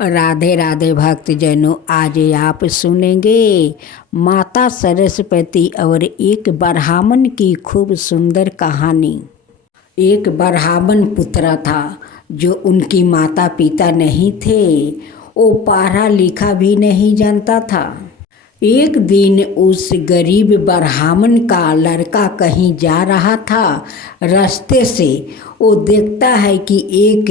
राधे राधे भक्तजनों, आज आप सुनेंगे माता सरस्वती और एक ब्राह्मण की खूब सुंदर कहानी। एक ब्राह्मण पुत्र था जो उनकी माता पिता नहीं थे। वो पढ़ा लिखा भी नहीं जानता था। एक दिन उस गरीब ब्राह्मण का लड़का कहीं जा रहा था। रास्ते से वो देखता है कि एक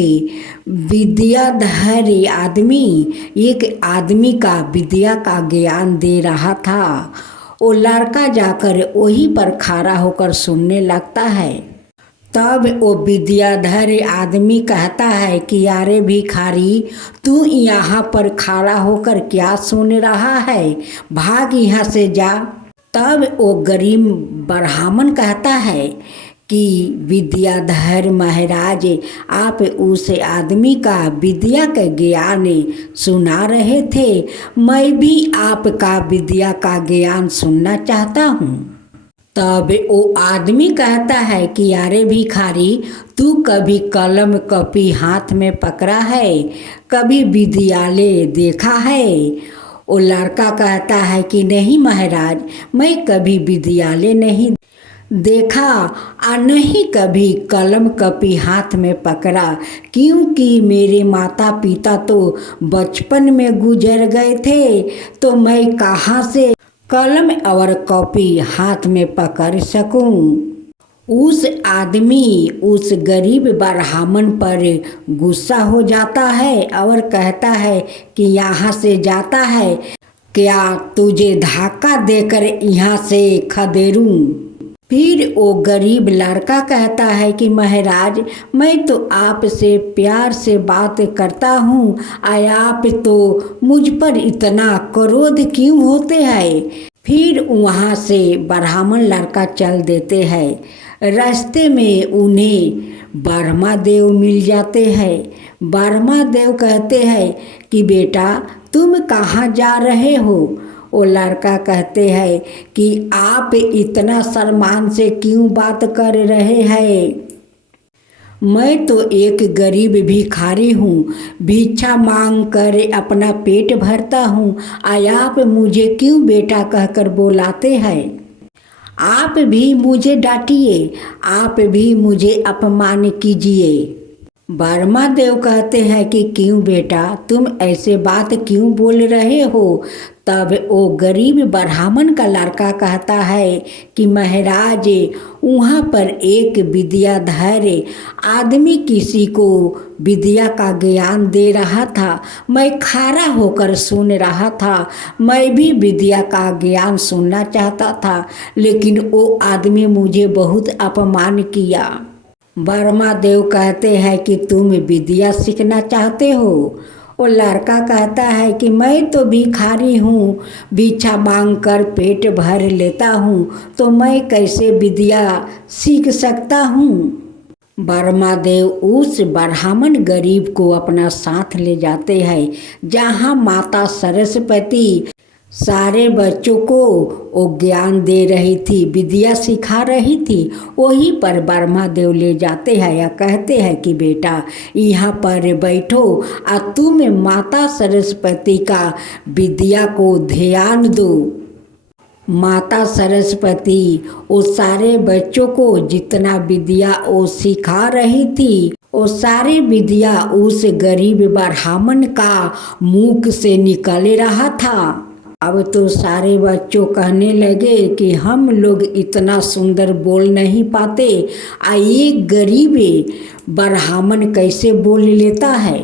विद्याधर आदमी एक आदमी का विद्या का ज्ञान दे रहा था। वो लड़का जाकर वहीं पर खड़ा होकर सुनने लगता है। तब वो विद्याधर आदमी कहता है कि यारे भिखारी, तू यहाँ पर खड़ा होकर क्या सुन रहा है? भाग यहाँ से जा। तब वो गरीब ब्राह्मण कहता है कि विद्याधर महाराज, आप उस आदमी का विद्या का ज्ञान सुना रहे थे। मैं भी आपका विद्या का ज्ञान सुनना चाहता हूँ। तब वो आदमी कहता है कि यारे भिखारी, तू कभी कलम कॉपी हाथ में पकड़ा है? कभी विद्यालय देखा है? वो लड़का कहता है कि नहीं महाराज, मैं कभी विद्यालय नहीं देखा और नहीं कभी कलम कॉपी हाथ में पकड़ा, क्योंकि मेरे माता पिता तो बचपन में गुजर गए थे, तो मैं कहाँ से कलम और कॉपी हाथ में पकड़ सकूं। उस आदमी उस गरीब ब्राह्मण पर गुस्सा हो जाता है और कहता है कि यहाँ से जाता है, क्या तुझे धक्का देकर यहाँ से खदेड़ूं? फिर वो गरीब लड़का कहता है कि महाराज, मैं तो आपसे प्यार से बात करता हूँ, आप तो मुझ पर इतना क्रोध क्यों होते हैं? फिर वहाँ से ब्राह्मण लड़का चल देते हैं। रास्ते में उन्हें ब्रह्मा देव मिल जाते हैं। ब्रह्मा देव कहते हैं कि बेटा, तुम कहाँ जा रहे हो? वो लड़का कहते हैं कि आप इतना सम्मान से क्यों बात कर रहे हैं? मैं तो एक गरीब भिखारी हूँ, भिक्षा मांग कर अपना पेट भरता हूँ। आप मुझे क्यों बेटा कहकर बुलाते हैं? आप भी मुझे डांटिए, आप भी मुझे अपमान कीजिए। ब्रह्मा देव कहते हैं कि क्यों बेटा, तुम ऐसे बात क्यों बोल रहे हो? तब वो गरीब ब्राह्मण का लड़का कहता है कि महाराज, वहाँ पर एक विद्याधर आदमी किसी को विद्या का ज्ञान दे रहा था। मैं खड़ा होकर सुन रहा था। मैं भी विद्या का ज्ञान सुनना चाहता था, लेकिन वो आदमी मुझे बहुत अपमान किया। ब्रह्मा देव कहते हैं कि तुम विद्या सीखना चाहते हो? वो लड़का कहता है कि मैं तो भिखारी हूँ, भिक्षा मांग कर पेट भर लेता हूँ, तो मैं कैसे विद्या सीख सकता हूँ? ब्रह्मा देव उस ब्राह्मण गरीब को अपना साथ ले जाते हैं, जहाँ माता सरस्वती सारे बच्चों को वो ज्ञान दे रही थी, विद्या सिखा रही थी। वहीं पर ब्रह्मा देव ले जाते हैं या कहते हैं कि बेटा, यहाँ पर बैठो और तुम माता सरस्वती का विद्या को ध्यान दो। माता सरस्वती वो सारे बच्चों को जितना विद्या वो सिखा रही थी, वो सारी विद्या उस गरीब ब्राह्मण का मुख से निकल रहा था। अब तो सारे बच्चों कहने लगे कि हम लोग इतना सुंदर बोल नहीं पाते, एक गरीब ब्राह्मण कैसे बोल लेता है।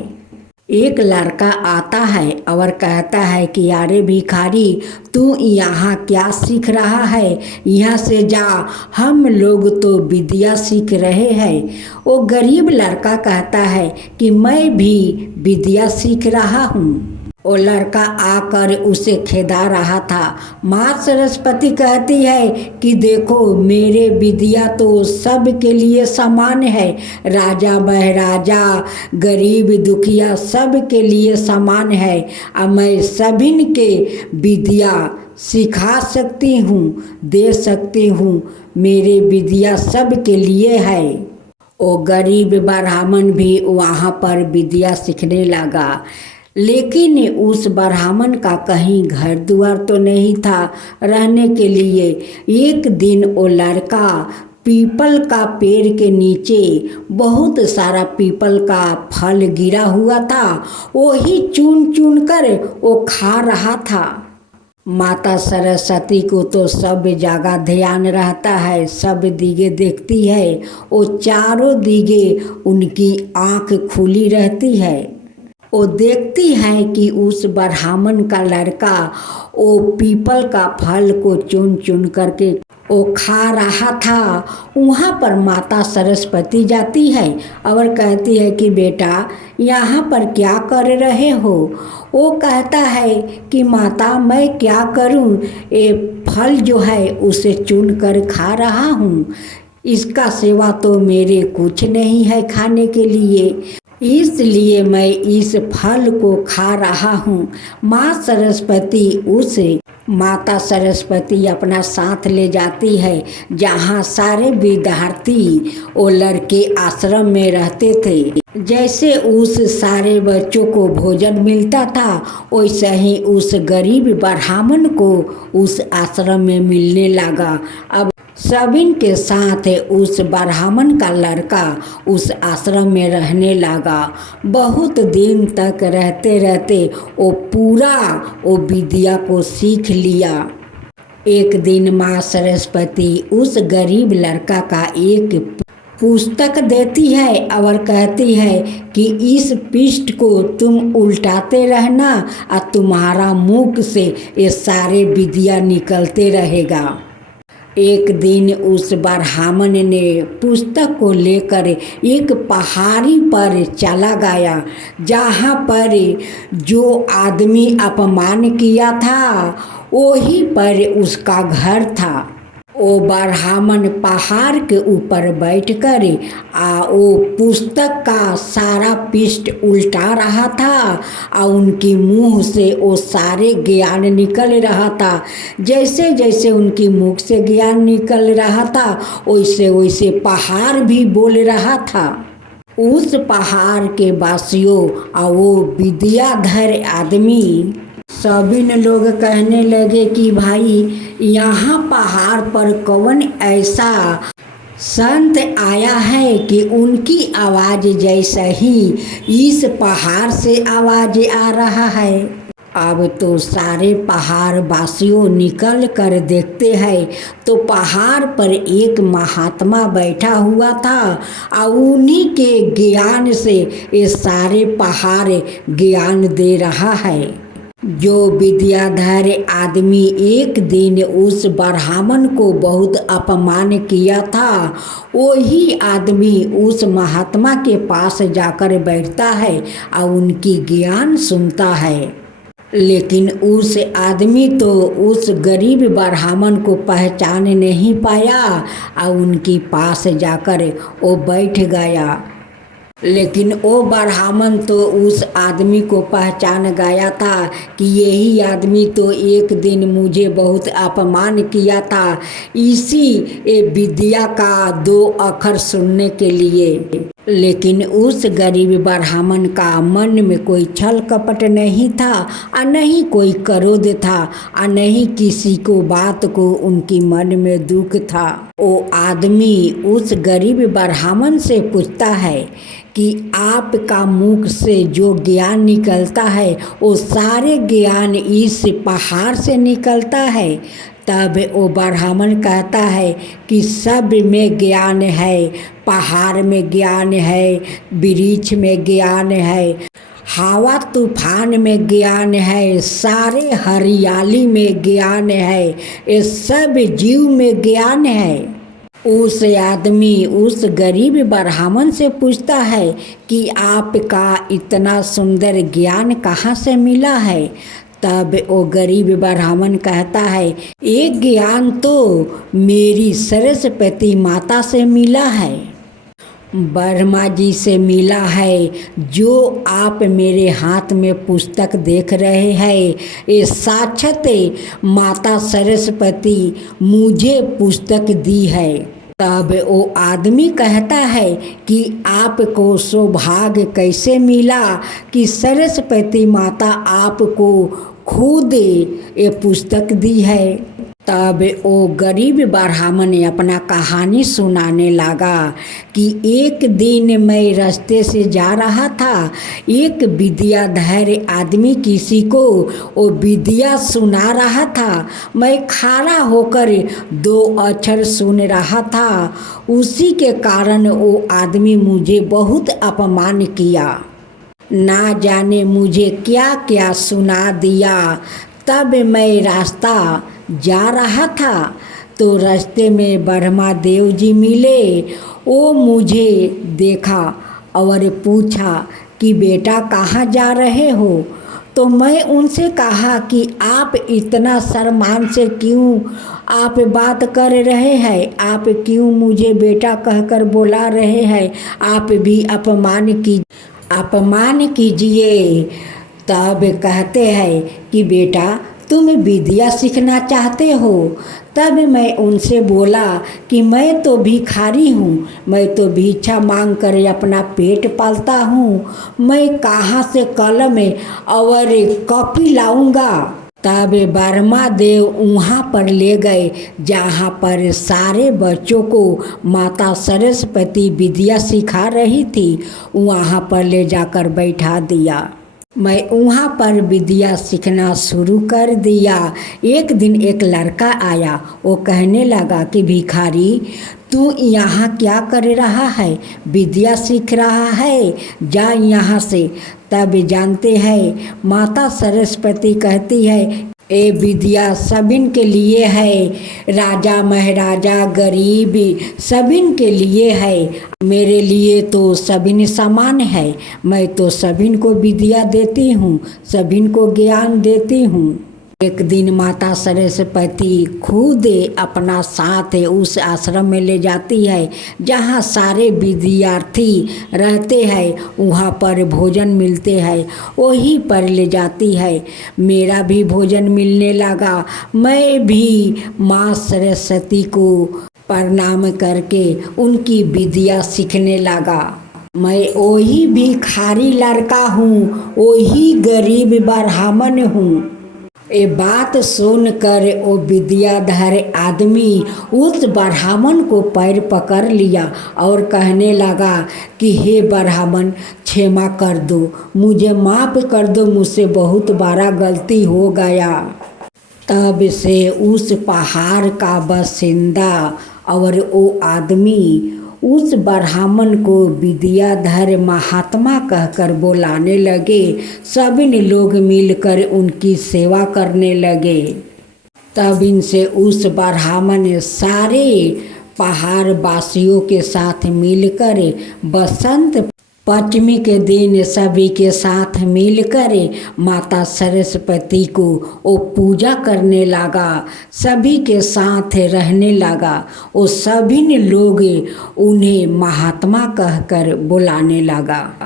एक लड़का आता है और कहता है कि यारे भिखारी, तू यहाँ क्या सीख रहा है? यहाँ से जा, हम लोग तो विद्या सीख रहे हैं। वो गरीब लड़का कहता है कि मैं भी विद्या सीख रहा हूँ। वो लड़का आकर उसे खेदा रहा था। माँ सरस्वती कहती है कि देखो, मेरे विद्या तो सब के लिए समान है। राजा महाराजा, गरीब दुखिया, सब के लिए समान है। अब मैं सभी के विद्या सिखा सकती हूँ, दे सकती हूँ। मेरे विद्या सब के लिए है। वो गरीब ब्राह्मण भी वहाँ पर विद्या सीखने लगा। लेकिन उस ब्राह्मण का कहीं घर द्वार तो नहीं था रहने के लिए। एक दिन वो लड़का पीपल का पेड़ के नीचे बहुत सारा पीपल का फल गिरा हुआ था, वही चुन चुन कर वो खा रहा था। माता सरस्वती को तो सब जगह ध्यान रहता है, सब दिगे देखती है, वो चारों दिगे उनकी आँख खुली रहती है। वो देखती है कि उस ब्राह्मण का लड़का वो पीपल का फल को चुन चुन करके वो खा रहा था। वहाँ पर माता सरस्वती जाती है और कहती है कि बेटा यहाँ पर क्या कर रहे हो। वो कहता है कि माता मैं क्या करूँ, ये फल जो है उसे चुन कर खा रहा हूँ, इसका सिवा तो मेरे कुछ नहीं है खाने के लिए, इसलिए मैं इस फल को खा रहा हूँ। माता सरस्वती अपना साथ ले जाती है जहाँ सारे विद्यार्थी वो लड़के आश्रम में रहते थे। जैसे उस सारे बच्चों को भोजन मिलता था वैसे ही उस गरीब ब्राह्मण को उस आश्रम में मिलने लगा। अब सबिन के साथ उस ब्राह्मण का लड़का उस आश्रम में रहने लगा। बहुत दिन तक रहते रहते वो पूरा वो विद्या को सीख लिया। एक दिन माँ सरस्वती उस गरीब लड़का का एक पुस्तक देती है और कहती है कि इस पृष्ठ को तुम उल्टाते रहना और तुम्हारा मुख से ये सारे विद्या निकलते रहेगा। एक दिन उस ब्राह्मण ने पुस्तक को लेकर एक पहाड़ी पर चला गया जहाँ पर जो आदमी अपमान किया था वहीं पर उसका घर था। वो ब्राह्मण पहाड़ के ऊपर बैठकर वो पुस्तक का सारा पृष्ठ उल्टा रहा था और उनकी मुंह से वो सारे ज्ञान निकल रहा था। जैसे जैसे उनकी मुख से ज्ञान निकल रहा था वैसे वैसे पहाड़ भी बोल रहा था। उस पहाड़ के वासियों और वो विद्याधर आदमी सभी लोग कहने लगे कि भाई यहाँ पहाड़ पर कौन ऐसा संत आया है कि उनकी आवाज़ जैसा ही इस पहाड़ से आवाज़ आ रहा है। अब तो सारे पहाड़ वासियों निकल कर देखते हैं तो पहाड़ पर एक महात्मा बैठा हुआ था और उन्हीं के ज्ञान से ये सारे पहाड़ ज्ञान दे रहा है। जो विद्याधर आदमी एक दिन उस ब्राह्मण को बहुत अपमान किया था वही आदमी उस महात्मा के पास जाकर बैठता है और उनकी ज्ञान सुनता है। लेकिन उस आदमी तो उस गरीब ब्राह्मण को पहचान नहीं पाया और उनके पास जाकर वो बैठ गया। लेकिन वो ब्राह्मण तो उस आदमी को पहचान गया था कि यही आदमी तो एक दिन मुझे बहुत अपमान किया था इसी विद्या का 2 अक्षर सुनने के लिए। लेकिन उस गरीब ब्राह्मण का मन में कोई छल कपट नहीं था और नहीं कोई क्रोध था और नहीं किसी को बात को उनकी मन में दुख था। वो आदमी उस गरीब ब्राह्मण से पूछता है कि आपका मुख से जो ज्ञान निकलता है वो सारे ज्ञान इस पहाड़ से निकलता है। तब वो ब्राह्मण कहता है कि सब में ज्ञान है, पहाड़ में ज्ञान है, वृक्ष में ज्ञान है, हवा तूफान में ज्ञान है, सारे हरियाली में ज्ञान है, ये सब जीव में ज्ञान है। उस आदमी उस गरीब ब्राह्मण से पूछता है कि आपका इतना सुंदर ज्ञान कहाँ से मिला है। तब वो गरीब ब्राह्मण कहता है ये ज्ञान तो मेरी सरस्वती माता से मिला है, ब्रह्मा जी से मिला है। जो आप मेरे हाथ में पुस्तक देख रहे हैं ये साक्षात माता सरस्वती मुझे पुस्तक दी है। तब वो आदमी कहता है कि आपको सौभाग्य कैसे मिला कि सरस्वती माता आपको खुद ये पुस्तक दी है। तब वो गरीब ब्राह्मण ने अपना कहानी सुनाने लगा कि एक दिन मैं रास्ते से जा रहा था, एक विद्याधर आदमी किसी को वो विद्या सुना रहा था। मैं खड़ा होकर 2 अक्षर सुन रहा था, उसी के कारण वो आदमी मुझे बहुत अपमान किया, ना जाने मुझे क्या क्या सुना दिया। तब मैं रास्ता जा रहा था तो रास्ते में ब्रह्मा देव जी मिले। वो मुझे देखा और पूछा कि बेटा कहाँ जा रहे हो। तो मैं उनसे कहा कि आप इतना सम्मान से क्यों आप बात कर रहे हैं, आप क्यों मुझे बेटा कहकर बुला रहे हैं, आप भी अपमान कीजिए। तब कहते हैं कि बेटा तुम विद्या सीखना चाहते हो। तब मैं उनसे बोला कि मैं तो भिखारी हूँ, मैं तो भिक्षा मांग कर अपना पेट पालता हूँ, मैं कहाँ से कलम और कॉपी लाऊंगा। तब ब्रह्मा देव वहाँ पर ले गए जहाँ पर सारे बच्चों को माता सरस्वती विद्या सिखा रही थी, वहाँ पर ले जाकर बैठा दिया। मैं वहाँ पर विद्या सीखना शुरू कर दिया। एक दिन एक लड़का आया, वो कहने लगा कि भिखारी तू यहाँ क्या कर रहा है, विद्या सीख रहा है, जा यहाँ से। तब जानते हैं माता सरस्वती कहती है ए विद्या सबिन के लिए है, राजा महाराजा गरीब सबिन के लिए है, मेरे लिए तो सबिन समान है, मैं तो सबिन को विद्या देती हूँ, सबिन को ज्ञान देती हूँ। एक दिन माता सरस्वती खुद अपना साथ उस आश्रम में ले जाती है जहाँ सारे विद्यार्थी रहते हैं, वहाँ पर भोजन मिलते हैं, वहीं पर ले जाती है। मेरा भी भोजन मिलने लगा, मैं भी माँ सरस्वती को प्रणाम करके उनकी विद्या सीखने लगा। मैं वही भिखारी लड़का हूँ, वही गरीब ब्राह्मण हूँ। ये बात सुनकर वो विद्याधर आदमी उस ब्राह्मण को पैर पकड़ लिया और कहने लगा कि हे ब्राह्मण क्षमा कर दो, मुझे माफ़ कर दो, मुझसे बहुत बड़ा गलती हो गया। तब से उस पहाड़ का बासिंदा और वो आदमी उस ब्राह्मण को विद्याधर महात्मा कहकर बुलाने लगे। सभी लोग मिलकर उनकी सेवा करने लगे। तब इनसे उस ब्राह्मण सारे पहाड़ वासियों के साथ मिलकर बसंत पंचमी के दिन सभी के साथ मिलकर माता सरस्वती को वो पूजा करने लगा, सभी के साथ रहने लगा। वो सभी लोग उन्हें महात्मा कहकर बुलाने लगा।